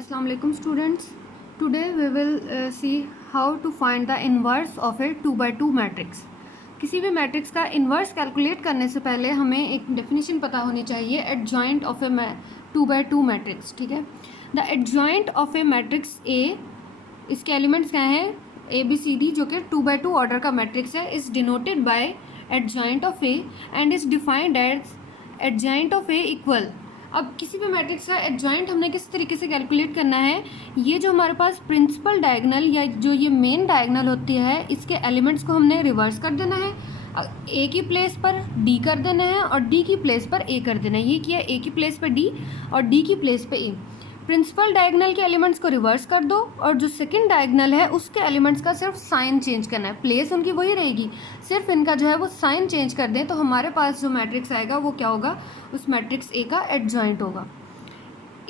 Assalamu alaikum students. Today we will see how to find the inverse of a 2 by 2 matrix. किसी भी matrix का inverse calculate करने से पहले हमें एक डेफिनेशन पता होनी चाहिए adjoint of A 2 by 2 matrix. ठीक है, the adjoint of A matrix A, इसके एलिमेंट्स क्या हैं ए बी सी डी, जो कि 2 by 2 ऑर्डर का मैट्रिक्स है, is denoted by adjoint of A and is defined as adjoint of A equal. अब किसी भी मैट्रिक्स का एडजॉइंट हमने किस तरीके से कैलकुलेट करना है, ये जो हमारे पास प्रिंसिपल डायगोनल या जो ये मेन डायगोनल होती है, इसके एलिमेंट्स को हमने रिवर्स कर देना है. ए की प्लेस पर डी कर देना है और डी की प्लेस पर ए कर देना है. ये किया ए की प्लेस पर डी और डी की प्लेस पर ए. प्रिंसिपल डायगोनल के एलिमेंट्स को रिवर्स कर दो और जो सेकंड डायगोनल है उसके एलिमेंट्स का सिर्फ साइन चेंज करना है. प्लेस उनकी वही रहेगी, सिर्फ इनका जो है वो साइन चेंज कर दें तो हमारे पास जो मैट्रिक्स आएगा वो क्या होगा, उस मैट्रिक्स ए का एडजॉइंट होगा.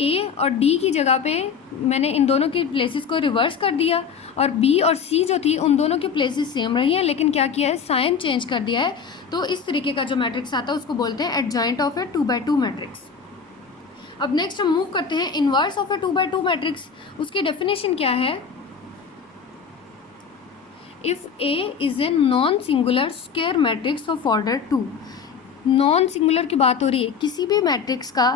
ए और डी की जगह पे मैंने इन दोनों की प्लेसेस को रिवर्स कर दिया और बी और सी जो थी उन दोनों की प्लेसेस सेम रही हैं, लेकिन क्या किया है, साइन चेंज कर दिया है. तो इस तरीके का जो मैट्रिक्स आता है उसको बोलते हैं adjoint of A 2 by 2 matrix. अब नेक्स्ट हम मूव करते हैं inverse of A 2 by 2 matrix. उसकी डेफिनेशन क्या है, if A is a non singular square matrix of order 2. Non singular की बात हो रही है, किसी भी मैट्रिक्स का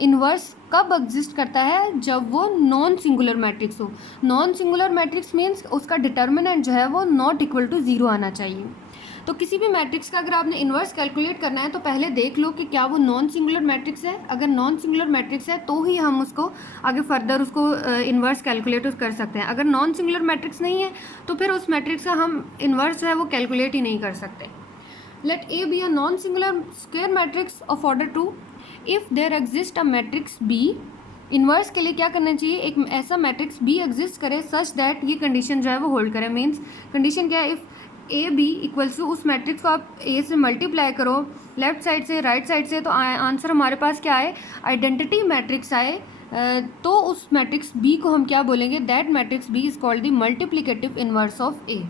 इन्वर्स कब एग्जिस्ट करता है, जब वो नॉन सिंगुलर मैट्रिक्स हो. नॉन सिंगुलर मैट्रिक्स मीन्स उसका डिटर्मिनेंट जो है वो नॉट इक्वल टू 0 आना चाहिए. तो किसी भी मैट्रिक्स का अगर आपने इन्वर्स कैलकुलेट करना है तो पहले देख लो कि क्या वो नॉन सिंगुलर मैट्रिक्स है. अगर नॉन सिंगुलर मैट्रिक्स है तो ही हम उसको आगे फर्दर उसको इन्वर्स कैलकुलेट कर सकते हैं. अगर नॉन सिंगुलर मैट्रिक्स नहीं है तो फिर उस मैट्रिक्स का हम इन्वर्स जो है वो कैलकुलेट ही नहीं कर सकते. Let A B a non singular square matrix of order 2 if there exist a matrix B. Inverse के लिए क्या करना चाहिए, एक ऐसा मैट्रिक्स बी एग्जिस्ट करे सच दैट ये कंडीशन जो है वो होल्ड करे. मीन्स कंडीशन क्या है, if A B equals to, उस मैट्रिक्स को आप ए से मल्टीप्लाई करो लेफ्ट साइड से राइट साइड से, तो आंसर हमारे पास क्या आए, आइडेंटिटी मैट्रिक्स आए. तो उस मैट्रिक्स बी को हम क्या बोलेंगे, that matrix B is called the multiplicative inverse of A.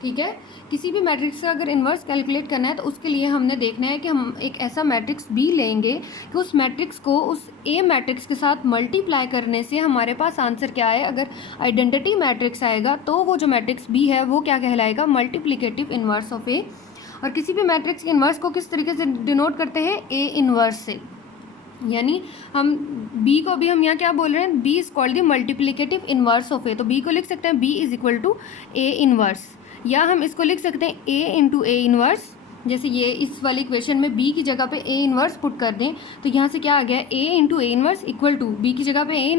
ठीक है, किसी भी मैट्रिक्स का अगर इन्वर्स कैलकुलेट करना है तो उसके लिए हमने देखना है कि हम एक ऐसा मैट्रिक्स बी लेंगे कि उस मैट्रिक्स को उस ए मैट्रिक्स के साथ मल्टीप्लाई करने से हमारे पास आंसर क्या है. अगर आइडेंटिटी मैट्रिक्स आएगा तो वो जो मैट्रिक्स बी है वो क्या कहलाएगा, मल्टीप्लिकेटिव इन्वर्स ऑफ ए. और किसी भी मैट्रिक्स के इन्वर्स को किस तरीके से डिनोट करते हैं, ए इन्वर्स से. यानी हम b को भी हम यहाँ क्या बोल रहे हैं, b is called the multiplicative inverse of A. तो b को लिख सकते हैं b is equal to A inverse, या हम इसको लिख सकते हैं a इंटू ए इन्वर्स. जैसे ये इस वाली इक्वेशन में b की जगह पे a इन्वर्स पुट कर दें तो यहाँ से क्या आ गया, a into A inverse equal to b की जगह पे a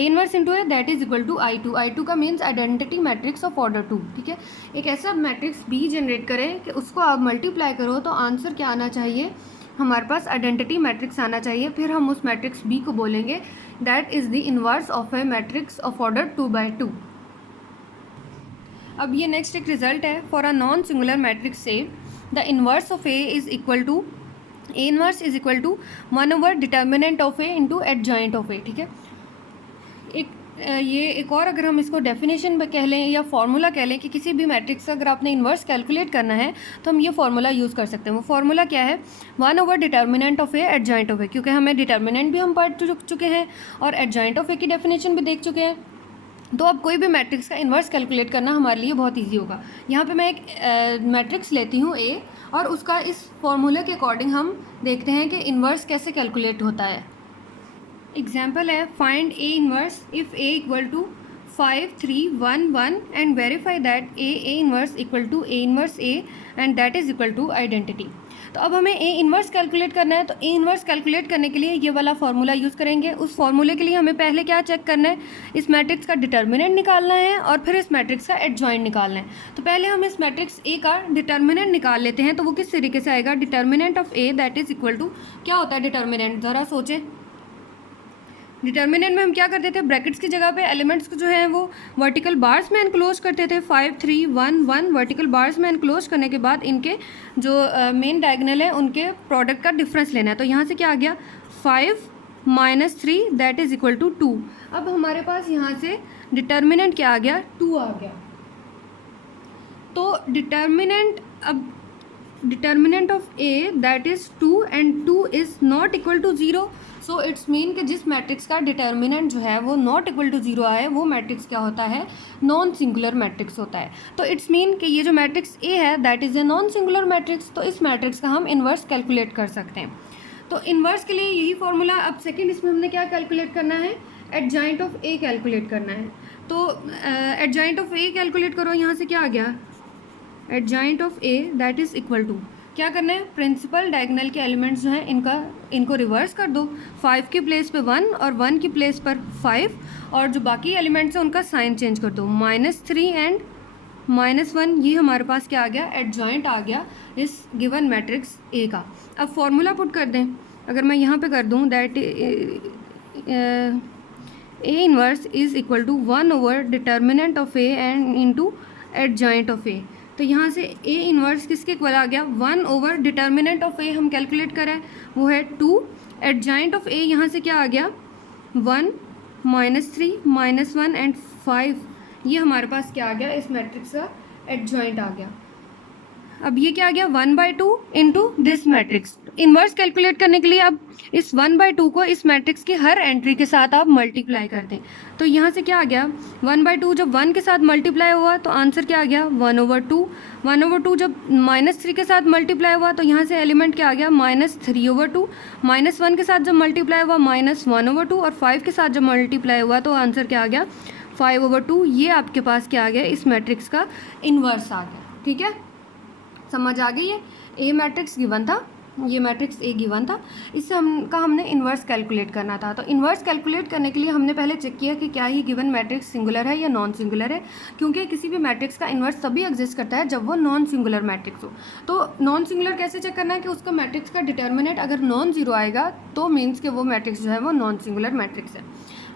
inverse into A, that is equal to I2 का means identity matrix of order 2. ठीक है, एक ऐसा मैट्रिक्स b जनरेट करें कि उसको आप मल्टीप्लाई करो तो आंसर क्या आना चाहिए, हमारे पास आइडेंटिटी मैट्रिक्स आना चाहिए. फिर हम उस मैट्रिक्स b को बोलेंगे that is the inverse of A matrix of order 2 by 2. अब ये नेक्स्ट एक रिजल्ट है, for a non singular matrix से the inverse of A is equal to, A inverse is equal to 1/, determinant of A into adjoint of A. ठीक है, ये एक और अगर हम इसको डेफिनेशन में कह लें या फार्मूला कह लें कि किसी भी मैट्रिक्स का अगर आपने इन्वर्स कैलकुलेट करना है तो हम ये फार्मूला यूज़ कर सकते हैं. वो फार्मूला क्या है, 1/, determinant of A adjoint of A. क्योंकि हमें डिटर्मिनेंट भी हम पढ़ चुके हैं और एडजॉइंट ऑफ ए की डेफिनेशन भी देख चुके हैं, तो अब कोई भी मैट्रिक्स का इन्वर्स कैलकुलेट करना हमारे लिए बहुत ईजी होगा. यहाँ पे मैं एक मैट्रिक्स लेती हूँ ए और उसका इस फॉर्मूले के अकॉर्डिंग हम देखते हैं कि इन्वर्स कैसे कैलकुलेट होता है. एग्जाम्पल है, find A inverse if A equal to 5 3 1 1 and verify that A inverse equal to A inverse A and that is equal to identity. तो अब हमें ए इन्वर्स कैलकुलेट करना है, तो ए इन्वर्स कैलकुलेट करने के लिए ये वाला फार्मूला यूज़ करेंगे. उस फार्मूले के लिए हमें पहले क्या चेक करना है, इस मैट्रिक्स का डिटर्मिनेंट निकालना है और फिर इस मैट्रिक्स का एडजॉइंट निकालना है. तो पहले हम इस मैट्रिक्स ए का डिटर्मिनेंट निकाल लेते हैं. तो वो किस तरीके से आएगा, determinant of A that is equal to, क्या होता है डिटर्मिनेंट, ज़रा सोचें. डिटर्मिनेंट में हम क्या करते थे, ब्रैकेट्स की जगह पे एलिमेंट्स को जो है वो वर्टिकल बार्स में एनक्लोज करते थे. 5 3 1 1 वर्टिकल बार्स में एनक्लोज करने के बाद इनके जो मेन डायगोनल है उनके प्रोडक्ट का डिफरेंस लेना है. तो यहाँ से क्या आ गया, 5 - 3 दैट इज़ इक्वल टू 2. अब हमारे पास यहाँ से डिटर्मिनेंट क्या आ गया, 2 आ गया. तो determinant of a that is 2 and 2 is not equal to 0. So it's mean कि जिस मैट्रिक्स का डिटर्मिनेंट जो है वो नॉट इक्वल टू 0 आए, वो मैट्रिक्स क्या होता है, नॉन सिंगुलर मैट्रिक्स होता है। तो इट्स मीन कि ये जो मैट्रिक्स ए है that is a non singular matrix. तो इस मैट्रिक्स का हम इन्वर्स कैलकुलेट कर सकते हैं। तो इन्वर्स के लिए यही फॉर्मूला। अब सेकेंड इसमें हमने क्या कैलकुलेट करना है, एडजॉइंट ऑफ ए कैलकुलेट करना है। तो एडजॉइंट ऑफ ए कैलकुलेट करो, यहाँ से क्या आ गया, adjoint of A that is equal to, क्या करना है, प्रिंसिपल डायगोनल के एलिमेंट्स जो हैं इनको रिवर्स कर दो, 5 की प्लेस पे 1 और 1 की प्लेस पर 5, और जो बाकी एलिमेंट्स हैं उनका साइन चेंज कर दो, -3 एंड -1। ये हमारे पास क्या आ गया, एडजॉइंट आ गया इस गिवन मैट्रिक्स ए का। अब फॉर्मूला पुट कर दें, अगर मैं यहाँ पे कर दूँ that A inverse is equal to 1 over determinant of A and into adjoint of A. तो यहाँ से ए इनवर्स किसके इक्वल आ गया, 1 ओवर डिटर्मिनेंट ऑफ ए हम कैलकुलेट करें वो है 2, एडजॉइंट ऑफ ए यहाँ से क्या आ गया 1, -3, -1 एंड 5। ये हमारे पास क्या आ गया, इस मैट्रिक्स का एडजॉइंट आ गया। अब ये क्या आ गया 1/2 into this matrix. Inverse calculate करने के लिए अब इस 1/2 को इस मैट्रिक्स की हर एंट्री के साथ आप मल्टीप्लाई कर दें। तो यहाँ से क्या आ गया 1/2 जब 1 के साथ मल्टीप्लाई हुआ तो आंसर क्या आ गया 1/2। 1/2 जब -3 के साथ मल्टीप्लाई हुआ तो यहाँ से एलिमेंट क्या आ गया -3/2। -1 के साथ जब मल्टीप्लाई हुआ -1/2 और 5 के साथ जब मल्टीप्लाई हुआ तो आंसर क्या आ गया 5/2। ये आपके पास क्या आ गया, इस मैट्रिक्स का इन्वर्स आ गया। ठीक है, समझ आ गई है। ए मैट्रिक्स गिवन था, ये मैट्रिक्स ए गिवन था, इससे हमने इन्वर्स कैलकुलेट करना था। तो इन्वर्स कैलकुलेट करने के लिए हमने पहले चेक किया कि क्या ये गिवन मैट्रिक्स सिंगुलर है या नॉन सिंगुलर है, क्योंकि किसी भी मैट्रिक्स का इन्वर्स तभी एग्जिस्ट करता है जब वो नॉन सिंगुलर मैट्रिक्स हो। तो नॉन सिंगुलर कैसे चेक करना है कि उसका मैट्रिक्स का डिटर्मिनेंट अगर नॉन जीरो आएगा तो मीन्स कि वो मैट्रिक्स जो है वो नॉन सिंगुलर मैट्रिक्स है।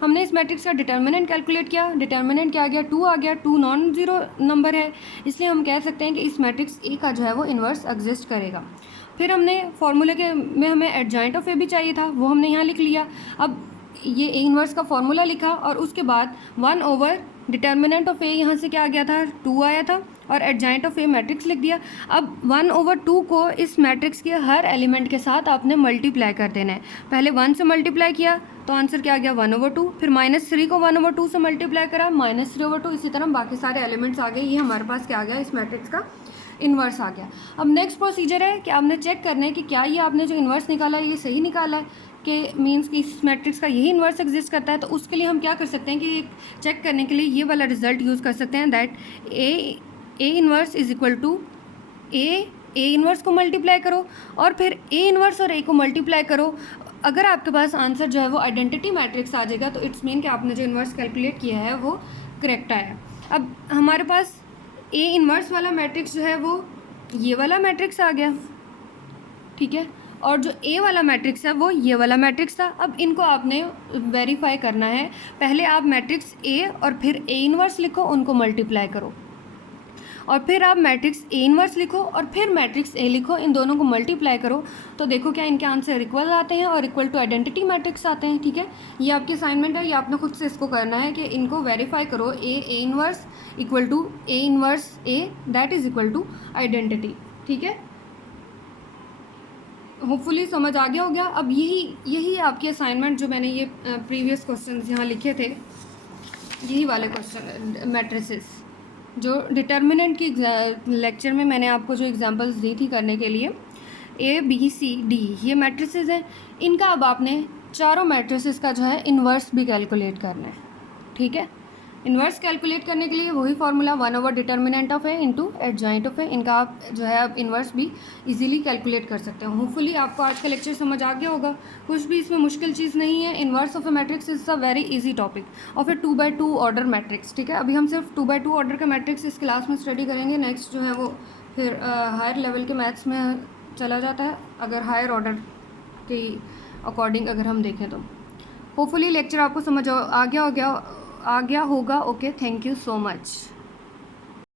हमने इस मैट्रिक्स का डिटर्मिनेंट कैलकुलेट किया, डिटर्मिनेंट क्या आ गया 2 आ गया, 2 नॉन जीरो नंबर है, इसलिए हम कह सकते हैं कि इस मैट्रिक्स ए का जो है वो इन्वर्स एग्जिस्ट करेगा। फिर हमने फॉर्मूले के में हमें एडजॉइंट ऑफ ए भी चाहिए था, वो हमने यहाँ लिख लिया। अब ये ए इन्वर्स का फॉर्मूला लिखा और उसके बाद 1 ओवर डिटर्मिनेंट ऑफ ए, यहाँ से क्या आ गया था 2 आया था, और एडजॉइंट ऑफ ए मैट्रिक्स लिख दिया। अब 1/2 को इस मैट्रिक्स के हर एलिमेंट के साथ आपने मल्टीप्लाई कर देना है। पहले 1 से मल्टीप्लाई किया तो आंसर क्या आ गया 1/2, फिर -3 को 1/2 से मल्टीप्लाई करा -3/2, इसी तरह बाकी सारे एलिमेंट्स आ गए। ये हमारे पास क्या आ गया, इस मैट्रिक्स का इन्वर्स आ गया। अब नेक्स्ट प्रोसीजर है कि आपने चेक करना है कि क्या ये आपने जो इन्वर्स निकाला है ये सही निकाला है, कि मीन्स कि इस मैट्रिक्स का यही इन्वर्स एग्जिस्ट करता है। तो उसके लिए हम क्या कर सकते हैं कि चेक करने के लिए ये वाला रिजल्ट यूज़ कर सकते हैं that A inverse is equal to A inverse को मल्टीप्लाई करो और फिर ए इन्वर्स और ए को मल्टीप्लाई करो। अगर आपके पास आंसर जो है वो आइडेंटिटी मैट्रिक्स आ जाएगा तो इट्स मीन कि आपने जो इन्वर्स कैलकुलेट किया है वो करेक्ट आया। अब हमारे पास ए इन्वर्स वाला मैट्रिक्स जो है वो ये वाला मैट्रिक्स आ गया, ठीक है, और जो ए वाला मैट्रिक्स है वो ये वाला मैट्रिक्स था। अब इनको आपने वेरीफाई करना है। पहले आप मैट्रिक्स ए और फिर ए इन्वर्स लिखो, उनको मल्टीप्लाई करो, और फिर आप मैट्रिक्स ए इन्वर्स लिखो और फिर मैट्रिक्स ए लिखो, इन दोनों को मल्टीप्लाई करो तो देखो क्या इनके आंसर इक्वल आते हैं और इक्वल टू आइडेंटिटी मैट्रिक्स आते हैं। ठीक है, ये आपकी असाइनमेंट है, ये आपने खुद से इसको करना है कि इनको वेरीफाई करो। A inverse equal to A inverse A that is equal to identity. ठीक है, होपफुली समझ आ गया हो गया। अब यही आपकी असाइनमेंट जो मैंने ये प्रीवियस क्वेश्चन यहाँ लिखे थे, यही वाले क्वेश्चन मैट्रिसेस जो डिटर्मिनेंट की लेक्चर में मैंने आपको जो एग्जांपल्स दी थी करने के लिए, ए बी सी डी ये मैट्रिसेस हैं, इनका अब आपने चारों मैट्रिसेस का जो है इन्वर्स भी कैलकुलेट करना है। ठीक है, इन्वर्स कैलकुलेट करने के लिए वही formula 1 over determinant of A into adjoint of A, इनका आप जो है अब इन्वर्स भी इजीली कैलकुलेट कर सकते हो। होपफुली आपको आज का लेक्चर समझ आ गया होगा, कुछ भी इसमें मुश्किल चीज़ नहीं है। Inverse of A matrix is a very easy topic और फिर 2/2 ऑर्डर मैट्रिक्स। ठीक है, अभी हम सिर्फ 2/2 ऑर्डर का मैट्रिक्स इस क्लास में स्टडी करेंगे। नेक्स्ट जो है वो फिर हायर लेवल के मैथ्स में चला जाता है, अगर हायर ऑर्डर के अकॉर्डिंग अगर हम देखें तो। होपफुली लेक्चर आपको समझ आ गया होगा। Okay, thank you so much.